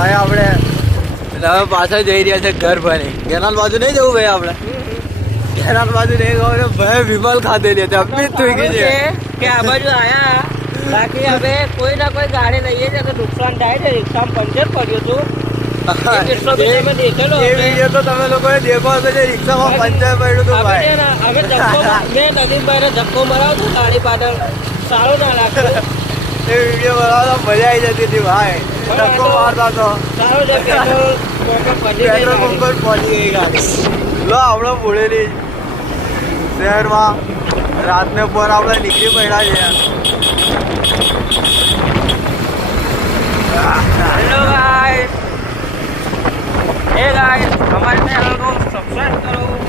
ભાઈ આપણે હવે પાછા જઈ રહ્યા છે ઘર ભાઈ કેનાલ બાજુ નહીં જવું ભાઈ આપણે કેનાલ બાજુ નહીં ગયો ભાઈ વિમલ ખાધેલી હતી અમને થઈ ગઈ છે કે આ બાજુ આયા બાકી હવે કોઈ ના કોઈ ગાડી લઈએ છે તો નુકસાન થાય છે રિક્ષામાં પંચર પડ્યું હતું એ વિડીયો તો તમે લોકોએ દેખો હશે જે રિક્ષામાં પંચર પડ્યું હતું ભાઈ અમે મેં નદીમભાઈને ધક્કો મરાવતો ગાડી પાછળ સારું ના લાગતું એ વિડીયો બનાવતા મજા આવી જતી હતી ભાઈ ધક્કો મારતા તો સારું છે પેટ્રોલ પેટ્રોલ પંપ પર પહોંચી ગઈ ગાડી લો આપણે બોલેલી શહેરમાં રાતને પર આપણે નીકળી પડ્યા છે હેલો ગાઈસ હમાरे चैनल को सब्सक्राइब करो